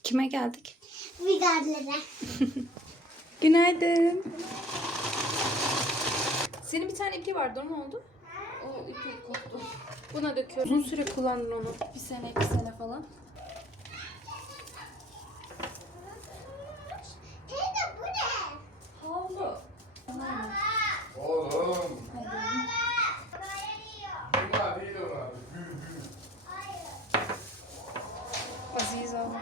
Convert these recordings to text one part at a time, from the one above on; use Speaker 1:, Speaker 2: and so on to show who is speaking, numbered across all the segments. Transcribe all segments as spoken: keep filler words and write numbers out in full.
Speaker 1: Kime geldik?
Speaker 2: Vigarlara.
Speaker 1: Günaydın. Senin bir tane ipi vardı, o ne oldu?
Speaker 3: O ipi koptu.
Speaker 1: Buna döküyorum. Uzun süre kullandın onu.
Speaker 3: Bir sene, iki sene falan.
Speaker 2: Teyze bu ne?
Speaker 3: Havlu.
Speaker 4: Oğlum. Bunlar değil onlar. Büyü büyü.
Speaker 1: Aziz abi.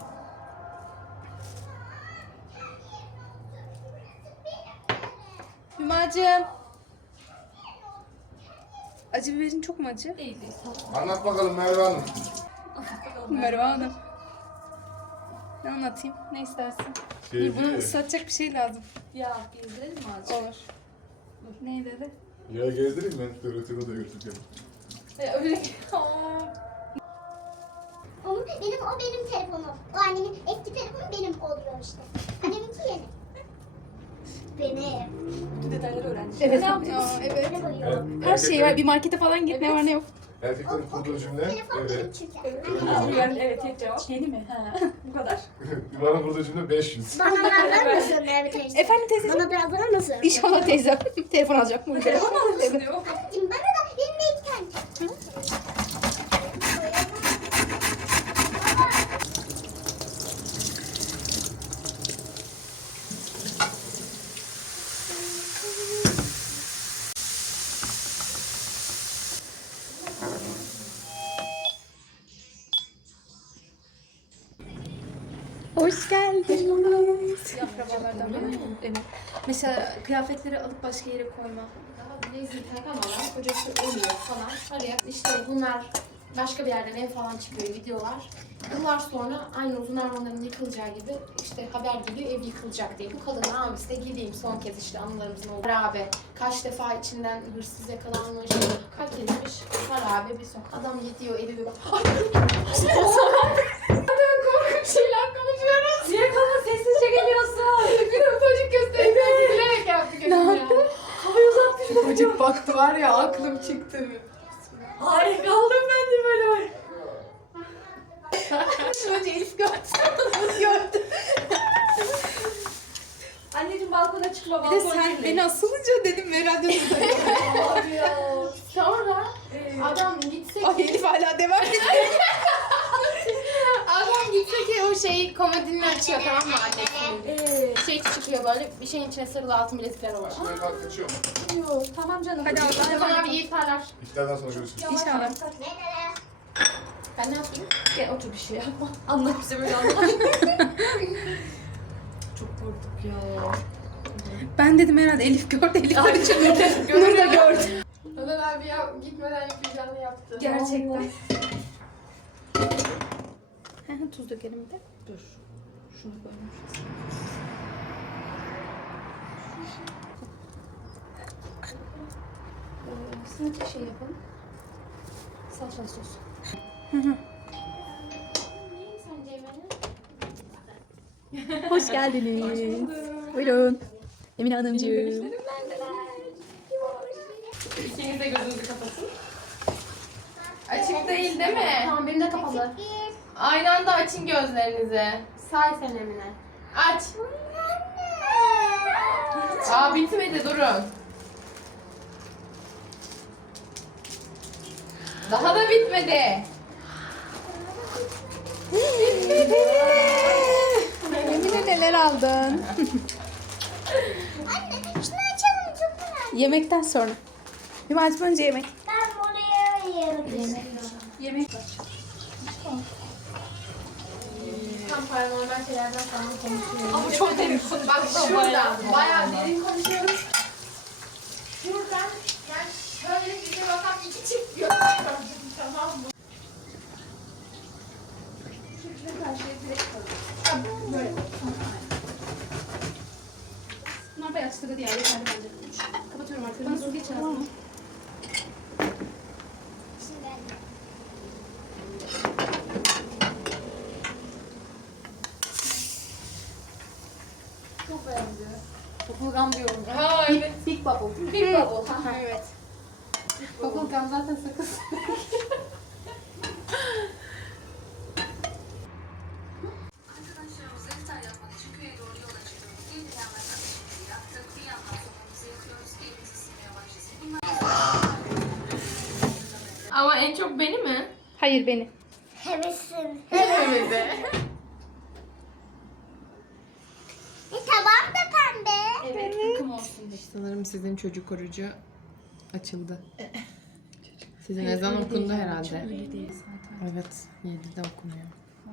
Speaker 1: Hümacığım. Acı biberin çok mu acı?
Speaker 3: Değil değil.
Speaker 4: Anlat bakalım Merve Hanım.
Speaker 1: Merhaba Hanım. Ne anlatayım? Ne istersin?
Speaker 4: Şey
Speaker 1: Dur, bunu
Speaker 4: diyor.
Speaker 1: ıslatacak bir şey lazım.
Speaker 3: Ya gezdirelim mi azıcık?
Speaker 1: Olur. Ne dedi?
Speaker 4: Ya gezdireyim ben. Dur öteki odaya götüreceğim.
Speaker 3: Ya öyle ki.
Speaker 2: Onun, benim, o benim telefonum. O annemin eski telefonu benim oluyor işte. Anneminki yeni. Benim.
Speaker 3: Bütün detayları öğrendik.
Speaker 1: Evet.
Speaker 3: Ne yapacağız?
Speaker 1: Aa, evet.
Speaker 2: Ne koyuyor?
Speaker 1: Her şey var. Bir markete falan git. Ne var ne yok.
Speaker 4: Erkeklerin kurduğu cümle.
Speaker 2: Telefon benim
Speaker 4: Evet.
Speaker 2: çünkü.
Speaker 3: Aa, yani evet tek cevap. Yeni mi? Ha. Bu kadar.
Speaker 4: Yuvanın kurduğu cümle beş yüz.
Speaker 2: Bana birazdan mısın Merve teyze?
Speaker 1: Efendim teyzeciğim?
Speaker 2: Bana birazdan mısın?
Speaker 1: İnşallah teyzem telefon alacak mı?
Speaker 3: Telefon alırsın diyor.
Speaker 2: Anneciğim bana da benim de iki tane.
Speaker 1: Hoş geldiniz. Akrabalardan biri. Evet. Mesela kıyafetleri alıp başka yere koyma.
Speaker 5: Daha bilezik takamadan kocası ölüyor falan. Araya işte bunlar başka bir yerden ev falan çıkıyor videolar. Yıllar sonra aynı uzun harmanların yıkılacağı gibi işte haber geliyor ev yıkılacak diye. Bu kadının abisi de gideyim son kez işte anılarımızın olduğu. Harabe. Kaç defa içinden hırsız yakalanmış, kaç edilmiş. Harabe bir sokak. Adam gidiyor evi bir bak. Ay! Zaten korkunç şeyler konuşuyoruz.
Speaker 3: Niye kalın sessizce geliyorsun?
Speaker 5: Bir de çocuk gösteriyor. Bilerek yaptık. Ne yaptın?
Speaker 3: Kafayı uzatmış mı?
Speaker 5: Çocuk baktı var ya aklım çıktı.
Speaker 3: Hayır kaldım ben de böyle.
Speaker 5: Önce Elif gördü. gördü.
Speaker 3: Anneciğim balkona çıkma.
Speaker 1: Bir de sen beni asılınca dedim herhalde burada.
Speaker 5: Abi ya. Sonra adam gitse
Speaker 1: Ay
Speaker 5: ki,
Speaker 1: Elif hala devam ediyor.
Speaker 5: adam gitse ki o şey komodini açıyor tamam mı annesinin? Şey çıkıyor böyle bir şeyin içine sarılı altın bilezikler var.
Speaker 4: Şimdi kalk kaçıyor mu?
Speaker 3: Tamam canım.
Speaker 1: Hadi Allah'a
Speaker 5: Tamam
Speaker 1: emanet
Speaker 5: abi iyi iftarlar.
Speaker 4: İftardan sonra görüşürüz.
Speaker 1: İnşallah.
Speaker 5: Ben ne yapayım?
Speaker 3: Gel otur bir şey yapma. Anlat bize böyle anlat. Çok korktuk ya.
Speaker 1: Ben dedim herhalde Elif gördü. Elif görünce Nur da gördü.
Speaker 5: Ömer abi ya gitmeden yapacağını yaptı.
Speaker 1: Gerçekten. Hı hı, Tuz dökelim bir de.
Speaker 3: Dur. Şunu koymuş.
Speaker 5: Ee, Sadece şey yapalım. Salçalı sos.
Speaker 1: hı.
Speaker 5: Neyim sence Emine?
Speaker 1: Hoş geldiniz. Buyurun. Emine Hanımcığım.
Speaker 5: İkiniz de gözünüzü kapatın. Açık değil değil mi? Tamam benim de kapalı. Aynı anda açın gözlerinizi. Say sen Emine. Aç. Aa bitmedi durun. Daha da bitmedi.
Speaker 1: Emine neler aldın?
Speaker 2: Anne şunu açalım çok merak.
Speaker 1: Yemekten sonra. Hümacığım önce yemek.
Speaker 2: Ben buraya yiyorum.
Speaker 1: Yemek.
Speaker 5: Tam paranormal şeylerden falan konuşuyoruz.
Speaker 3: Ama çok derin.
Speaker 5: Bak şurada bayağı derin konuşuyoruz. Şuradan yani şöyle bize bakan iki çift göz gördüm tamam mı? Şurada karşıya direkt kalıyor. Böyle.
Speaker 1: Bunlar bayağı çıtırdı diye yeterli bence. Kapatıyorum artık. Bana su geçer aslında.
Speaker 5: Çok benziyor.
Speaker 3: Bubblegum diyorum.
Speaker 5: Ha evet.
Speaker 3: Big Bubble. Big Bubble. Ha,
Speaker 5: Evet. Bubblegum zaten sakız. Ama en çok beni mi?
Speaker 1: Hayır beni.
Speaker 2: Hevesin.
Speaker 5: Evet.
Speaker 2: E, tamam da pembe.
Speaker 3: Evet, takım olsun diye.
Speaker 6: Sanırım sizin çocuk orucu açıldı. Sizin ezan okundu herhalde.
Speaker 1: Öyle değil zaten.
Speaker 6: Evet, yedide okunuyor.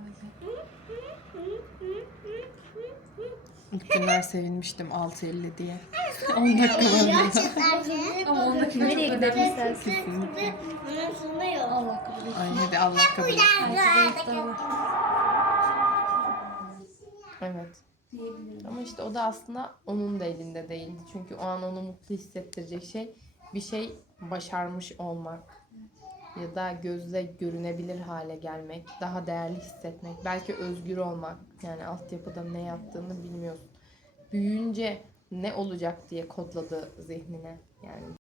Speaker 6: İlk günler sevinmiştim altı elli diye. on dakika var.
Speaker 2: Gerçekten.
Speaker 3: Ama on dakika
Speaker 1: Nereye
Speaker 3: çok
Speaker 1: gidelim
Speaker 3: önemli.
Speaker 1: istersin?
Speaker 2: Bunun sonunda yok.
Speaker 1: Allah kabul etsin.
Speaker 6: Ay hadi Allah kabul etsin. Evet. Ama işte o da aslında onun da elinde değildi. Çünkü o an onu mutlu hissettirecek şey bir şey başarmış olmak ya da gözle görünebilir hale gelmek, daha değerli hissetmek, belki özgür olmak. Yani altyapıda ne yaptığını bilmiyorsun. Büyüyünce ne olacak diye kodladı zihnine. Yani